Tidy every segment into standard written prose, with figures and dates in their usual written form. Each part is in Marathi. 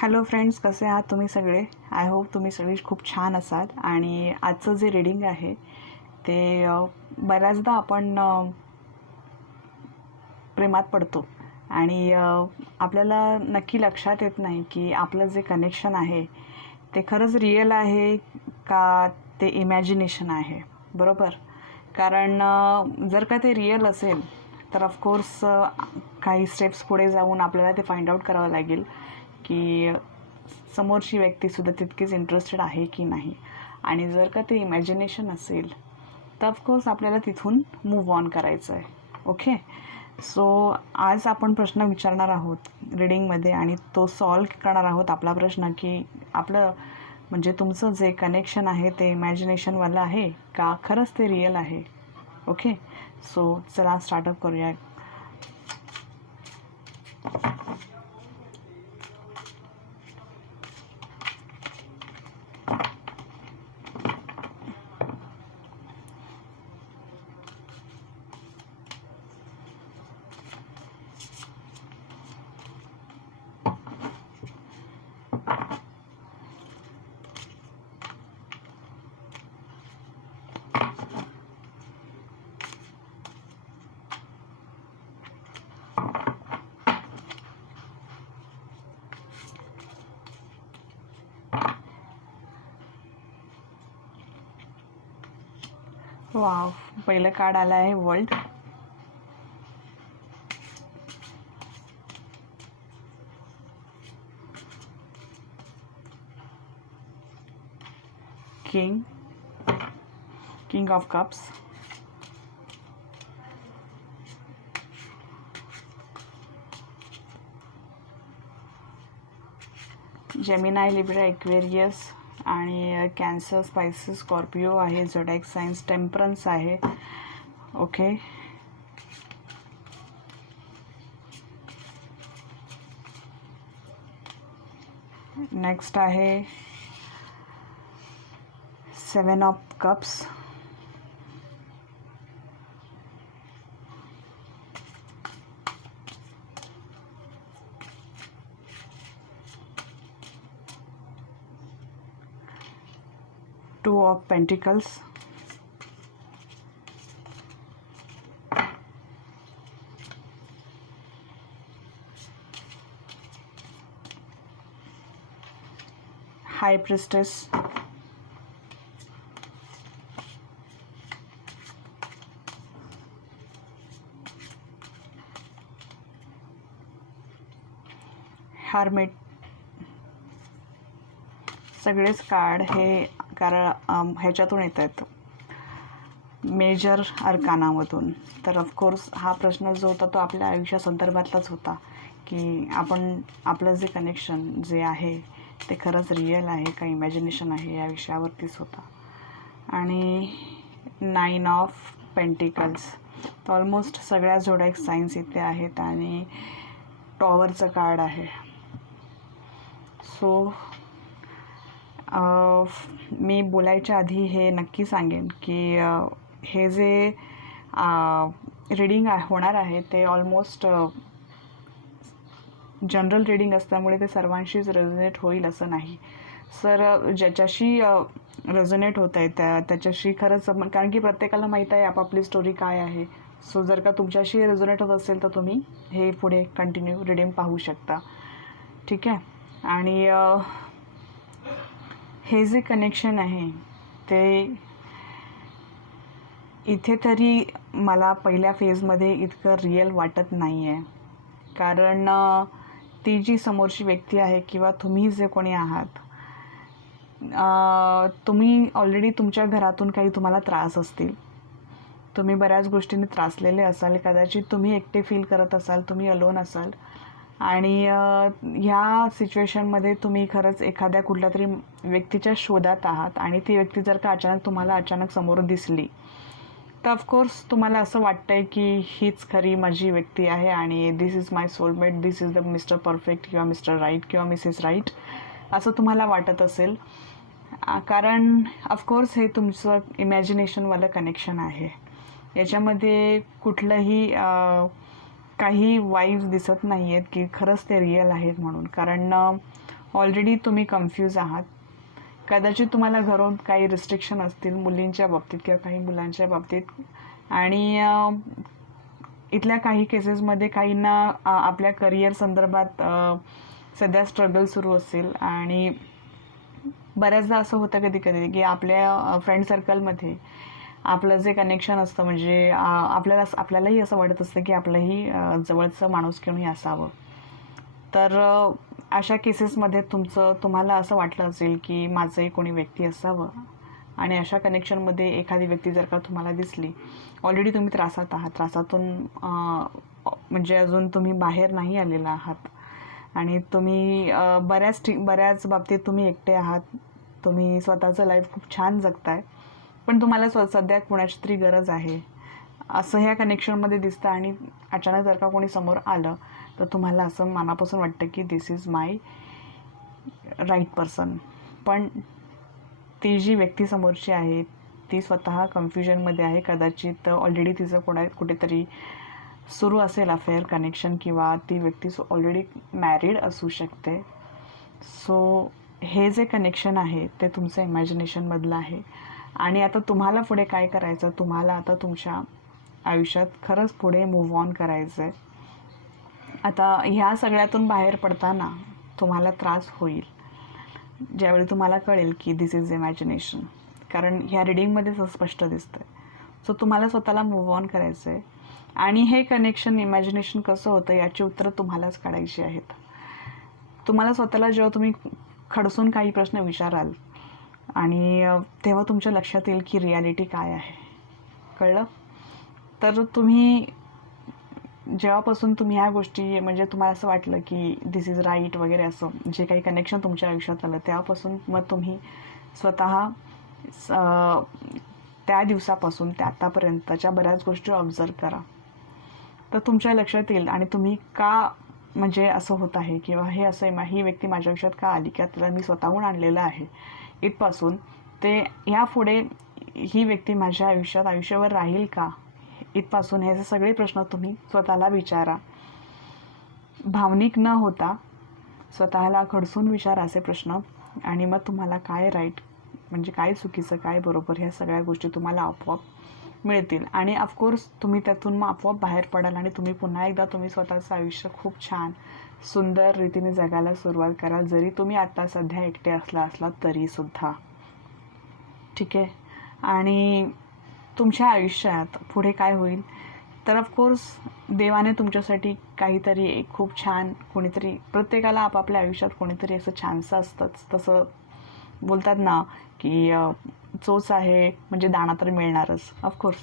हॅलो फ्रेंड्स, कसे आहात तुम्ही सगळे? आय होप तुम्ही सगळे खूप छान असाल. आणि आजचं जे रीडिंग आहे ते बऱ्याचदा आपण प्रेमात पडतो आणि आपल्याला नक्की लक्षात येत नाही की आपलं जे कनेक्शन आहे ते खरंच रिअल आहे का ते इमॅजिनेशन आहे. बरोबर? कारण जर का ते रिअल असेल तर ऑफकोर्स काही स्टेप्स पुढे जाऊन आपल्याला ते फाइंड आउट करावं लागेल की समोरची व्यक्तीसुद्धा तितकीच इंटरेस्टेड आहे की नाही. आणि जर का ते इमॅजिनेशन असेल तर ऑफकोर्स आपल्याला तिथून मूव्ह ऑन करायचं आहे. ओके, सो आज आपण प्रश्न विचारणार आहोत रीडिंगमध्ये आणि तो सॉल्व करणार आहोत आपला प्रश्न की आपलं म्हणजे तुमचं जे कनेक्शन आहे ते इमॅजिनेशनवालं आहे का खरंच ते रिअल आहे. ओके, सो चला स्टार्टअप करूया. वाव, पहिलं कार्ड आलं आहे world. King of cups, Gemini, Libra, Aquarius आणि कॅन्सर, स्पायसिस, स्कॉर्पिओ आहे. झोडॅक सायन्स, टेम्परन्स आहे. ओके, नेक्स्ट आहे 7 of cups, two of pentacles, high priestess, hermit. सगळेच कार्ड हे कारण ह्याच्यातून येत आहेत, मेजर अर्कानामधून. तर ऑफकोर्स हा प्रश्न जो होता तो आपल्या आयुष्यासंदर्भातलाच होता की आपलं जे कनेक्शन जे आहे ते खरंच रिअल आहे का इमॅजिनेशन आहे या विषयावरतीच होता. आणि 9 ऑफ पेंटिकल्स. तर ऑलमोस्ट सगळ्या झोडॅक सायन्स इथे आहेत आणि टॉवरचं कार्ड आहे. सो मी बोलायच्या आधी हे नक्की सांगेन की हे जे रीडिंग होणार आहे ते ऑलमोस्ट जनरल रीडिंग असल्यामुळे ते सर्वांशीच रेझोनेट होईल असं नाही. सर ज्याच्याशी रेझोनेट होत आहे त्याच्याशी खरंच, कारण की प्रत्येकाला माहीत आहे आपापली स्टोरी काय आहे. सो जर का तुमच्याशी रेझोनेट होत असेल तर तुम्ही हे पुढे कंटिन्यू रीडिंग पाहू शकता. ठीक आहे. आणि हे जे कनेक्शन आहे ते इथे तरी मला पहिल्या फेजमध्ये इतकं रिअल वाटत नाही आहे. कारण ती जी समोरची व्यक्ती आहे किंवा तुम्ही जे कोणी आहात, तुम्ही ऑलरेडी तुमच्या घरातून काही तुम्हाला त्रास असतील, तुम्ही बऱ्याच गोष्टींनी त्रासलेले असाल, कदाचित तुम्ही एकटे फील करत असाल, तुम्ही अलोन असाल. आणि ह्या सिच्युएशनमध्ये तुम्ही खरंच एखाद्या कुठल्या तरी व्यक्तीच्या शोधात आहात आणि ती व्यक्ती जर का तुम्हाला अचानक समोर दिसली तर ऑफकोर्स तुम्हाला असं वाटतंय की हीच खरी माझी व्यक्ती आहे आणि this is my soulmate, this is the mister perfect किंवा मिस्टर राईट किंवा मिसेस राईट असं तुम्हाला वाटत असेल. कारण ऑफकोर्स हे तुमचं इमॅजिनेशनवालं कनेक्शन आहे. याच्यामध्ये कुठलंही काही वाईब्स दिसत नाही आहेत की खरंच ते रिअल आहेत म्हणून. कारण ऑलरेडी तुम्ही कन्फ्यूज आहात. कदाचित तुम्हाला घरून काही रिस्ट्रिक्शन असतील मुलींच्या बाबतीत किंवा काही मुलांच्या बाबतीत, आणि इथल्या काही केसेसमध्ये काहींना आपल्या करिअर संदर्भात सध्या स्ट्रगल सुरू असेल. आणि बऱ्याचदा असं होतं कधी कधी की आपल्या फ्रेंड सर्कलमध्ये आपलं जे कनेक्शन असतं, म्हणजे आपल्यालाही असं वाटत असतं की आपलंही जवळचं माणूस कोणी असावं. तर अशा केसेसमध्ये तुम्हाला असं वाटलं असेल की माझंही कोणी व्यक्ती असावं, आणि अशा कनेक्शनमध्ये एखादी व्यक्ती जर का तुम्हाला दिसली, ऑलरेडी तुम्ही त्रासात आहात, त्रासातून म्हणजे अजून तुम्ही बाहेर नाही आलेला आहात, आणि तुम्ही बऱ्याच बाबतीत तुम्ही एकटे आहात, तुम्ही स्वतःचं लाईफ खूप छान जगताय, पण तुम्हाला सध्या कोणाची तरी गरज आहे असं ह्या कनेक्शनमध्ये दिसतं. आणि अचानक जर का कोणी समोर आलं तर तुम्हाला असं मनापासून वाटतं की दिस इज माय राईट पर्सन. पण ती जी व्यक्ती समोरची आहे ती स्वतः कन्फ्युजनमध्ये आहे. कदाचित ऑलरेडी तिचं कुठेतरी सुरू असेल अफेअर, कनेक्शन, किंवा ती व्यक्ती ऑलरेडी मॅरिड असू शकते. सो हे जे कनेक्शन आहे ते तुमचं इमॅजिनेशनमधलं आहे. आणि आता तुम्हाला पुढे काय करायचं, तुम्हाला आता तुमच्या आयुष्यात खरंच पुढे मूव्ह ऑन करायचं आहे. आता ह्या सगळ्यातून बाहेर पडताना तुम्हाला त्रास होईल ज्यावेळी तुम्हाला कळेल की दिस इज इमॅजिनेशन, कारण ह्या रिडिंगमध्येच स्पष्ट दिसतंय. सो तुम्हाला स्वतःला मूव्ह ऑन करायचं आहे. आणि हे कनेक्शन, इमॅजिनेशन कसं होतं याची उत्तरं तुम्हालाच काढायची आहेत. तुम्हाला स्वतःला जेव्हा तुम्ही खडसून काही प्रश्न विचाराल आणि तेव्हा तुमच्या लक्षात येईल की रियालिटी काय आहे. कळलं? तर तुम्ही जेव्हापासून तुम्ही ह्या गोष्टी, म्हणजे तुम्हाला असं वाटलं की दिस इज राईट वगैरे, असं जे काही कनेक्शन तुमच्या आयुष्यात आलं तेव्हापासून मग तुम्ही स्वतः त्या दिवसापासून ते आतापर्यंतच्या बऱ्याच गोष्टी ऑब्झर्व करा. तर तुमच्या लक्षात येईल. आणि तुम्ही का, म्हणजे असं होत आहे किंवा हे असं ही व्यक्ती माझ्या आयुष्यात का आली, की त्याला मी स्वतःहून आणलेलं आहे, इथपासून ते ह्यापुढे ही व्यक्ती माझ्या आयुष्यावर राहील का, इथपासून हे सगळे प्रश्न तुम्ही स्वतःला विचारा. भावनिक न होता स्वतःला खडसून विचारा असे प्रश्न. आणि मग तुम्हाला काय राईट, म्हणजे काय चुकीचं, काय बरोबर, ह्या सगळ्या गोष्टी तुम्हाला आपोआप मिळतील. आणि ऑफकोर्स तुम्ही त्यातून मग आपोआप बाहेर पडाल आणि तुम्ही पुन्हा एकदा स्वतःचं आयुष्य खूप छान सुंदर रीतीने जगायला सुरुवात कराल, जरी तुम्ही आता सध्या एकटे असलात तरीसुद्धा. ठीक आहे? आणि तुमच्या आयुष्यात पुढे काय होईल, तर ऑफकोर्स देवाने तुमच्यासाठी काहीतरी एक खूप छान, कोणीतरी, प्रत्येकाला आपापल्या आयुष्यात कोणीतरी असं छानसं असतंच. तसं बोलतात ना की चोच आहे म्हणजे दाणा तर मिळणारच, ऑफकोर्स.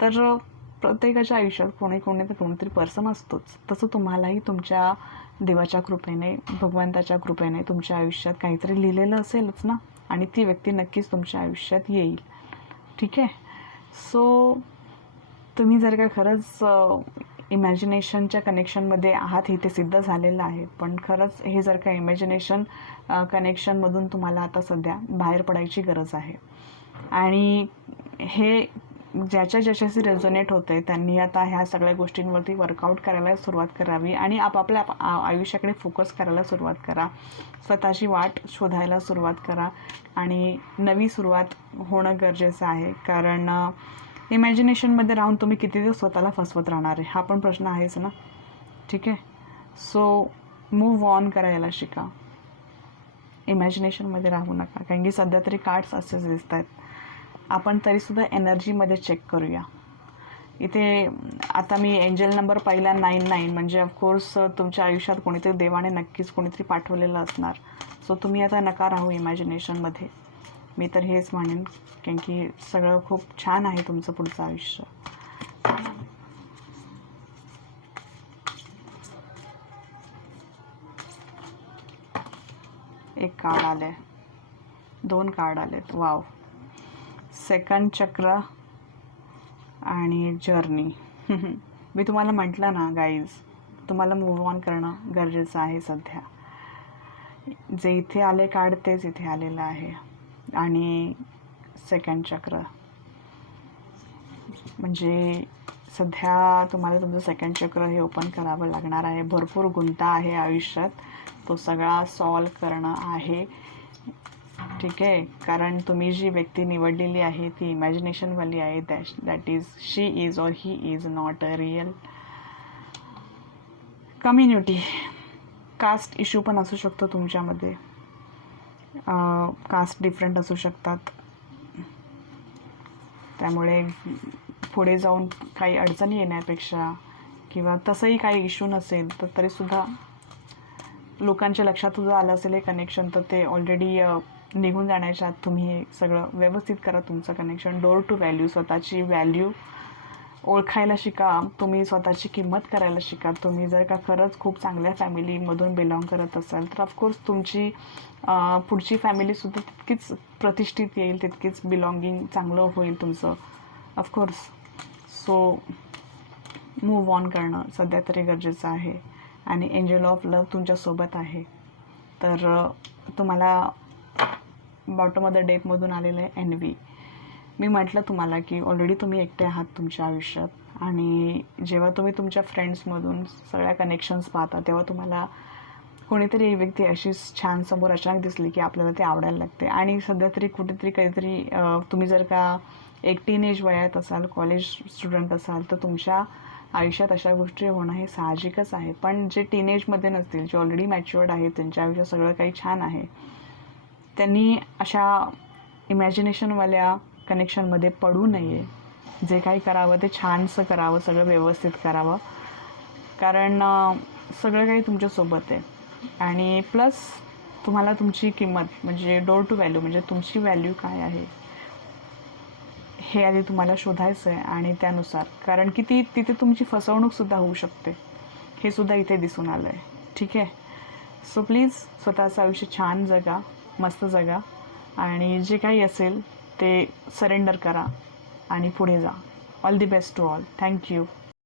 तर प्रत्येकाच्या आयुष्यात कोणीतरी पर्सन असतोच. तसं तुम्हालाही तुमच्या देवाच्या कृपेने, भगवंताच्या कृपेने तुमच्या आयुष्यात काहीतरी लिहिलेलं असेलच ना, आणि ती व्यक्ती नक्कीच तुमच्या आयुष्यात येईल. ठीक आहे? सो तुम्ही जर का खरंच इमॅजिनेशनच्या कनेक्शनमध्ये आहात, हे ते सिद्ध झालेलं आहे. पण खरंच हे जर का इमॅजिनेशन कनेक्शनमधून तुम्हाला आता सध्या बाहेर पडायची गरज आहे. आणि हे ज्याच्याशी रेझोनेट होते त्यांनी आता ह्या सगळ्या गोष्टींवरती वर्कआउट करायला सुरुवात करावी आणि आपापल्या आयुष्याकडे फोकस करायला सुरुवात करा. स्वतःची वाट शोधायला सुरुवात करा आणि नवी सुरुवात होणं गरजेचं आहे. कारण इमॅजिनेशनमध्ये राहून तुम्ही किती दिवस स्वतःला फसवत राहणार आहे, हा पण प्रश्न आहेच ना. ठीक आहे? सो मूव्ह ऑन करायला शिका, इमॅजिनेशनमध्ये राहू नका. कारण की सध्या तरी कार्ड्स असेच दिसत आहेत. आपण तरीसुद्धा एनर्जीमध्ये चेक करूया. इथे आता मी एंजल नंबर पाहिला 99, म्हणजे ऑफकोर्स तुमच्या आयुष्यात कोणीतरी देवाने नक्कीच कोणीतरी पाठवलेलं असणार. सो तुम्ही आता नका राहू इमॅजिनेशनमध्ये. मी तर हेच म्हणेन, कारण की सगळं खूप छान आहे तुमचं पुढचं आयुष्य. एक कार्ड आले, 2 कार्ड आलेत. वाव. सेकंड चक्र आणि जर्नी. मी तुम्हाला म्हटलं ना गाईज, तुम्हाला मूव्ह ऑन करणं गरजेचं आहे सध्या. जे इथे आले कार्ड तेच इथे आलेलं आहे. आणि सेकंड चक्र म्हणजे सध्या तुम्हाला तुमचं सेकंड चक्र हे ओपन करावं लागणार आहे. भरपूर गुंता आहे आयुष्यात, तो सगळा सॉल्व करणं आहे. ठीक आहे, कारण तुम्ही जी व्यक्ती निवडलेली आहे ती इमॅजिनेशनवाली आहे. That is she is or he is not a real. Community, caste issue पण असू शकतो तुमच्यामध्ये. कास्ट डिफरंट असू शकतात, त्यामुळे पुढे जाऊन काही अडचणी येण्यापेक्षा किंवा तसंही काही इश्यू नसेल तर तरीसुद्धा लोकांच्या लक्षात सुद्धा आलं असेल हे कनेक्शन, तर ते ऑलरेडी निघून जाण्याच्या आत तुम्ही हे सगळं व्यवस्थित करा तुमचं कनेक्शन. डोअर टू व्हॅल्यू, स्वतःची व्हॅल्यू ओळखायला शिका, तुम्ही स्वतःची किंमत करायला शिका. तुम्ही जर का खरंच खूप चांगल्या फॅमिलीमधून बिलॉंग करत असाल तर ऑफकोर्स तुमची पुढची फॅमिलीसुद्धा तितकीच प्रतिष्ठित येईल, तितकीच बिलॉंगिंग चांगलं होईल तुमचं ऑफकोर्स. सो मूव्ह ऑन करणं सध्या तरी गरजेचं आहे. आणि एंजल ऑफ लव्ह तुमच्यासोबत आहे. तर तुम्हाला बॉटम ऑफ द डेकमधून आलेलं आहे एनव्ही. मी म्हटलं तुम्हाला की ऑलरेडी तुम्ही एकटे आहात तुमच्या आयुष्यात, आणि जेव्हा तुम्ही तुमच्या फ्रेंड्समधून सगळ्या कनेक्शन्स पाहता तेव्हा तुम्हाला कोणीतरी एक व्यक्ती अशी छान समोर अचानक दिसली की आपल्याला ते आवडायला लागते. आणि सध्या तरी कुठेतरी काहीतरी तुम्ही जर का एक टीनेज वयात असाल, कॉलेज स्टुडंट असाल, तर तुमच्या आयुष्यात अशा गोष्टी होणं हे साहजिकच आहे. पण जे टीनेजमध्ये नसतील, जे ऑलरेडी मॅच्युअर्ड आहेत, त्यांच्या आयुष्यात सगळं काही छान आहे, त्यांनी अशा इमॅजिनेशनवाल्या कनेक्शनमध्ये पडू नये. जे काही करावं ते छानसं करावं, सगळं व्यवस्थित करावं, कारण सगळं काही तुमच्यासोबत आहे. आणि प्लस तुम्हाला तुमची किंमत म्हणजे डोअर टू व्हॅल्यू म्हणजे तुमची व्हॅल्यू काय आहे हे आधी तुम्हाला शोधायचं आहे. आणि त्यानुसार, कारण की तिथे तुमची फसवणूकसुद्धा होऊ शकते, हे सुद्धा इथे दिसून आलं आहे. ठीक आहे. सो प्लीज स्वतःचं आयुष्य छान जगा, मस्त जगा, आणि जे काही असेल ते सरेंडर करा आणि पुढे जा. All the best to all. Thank you.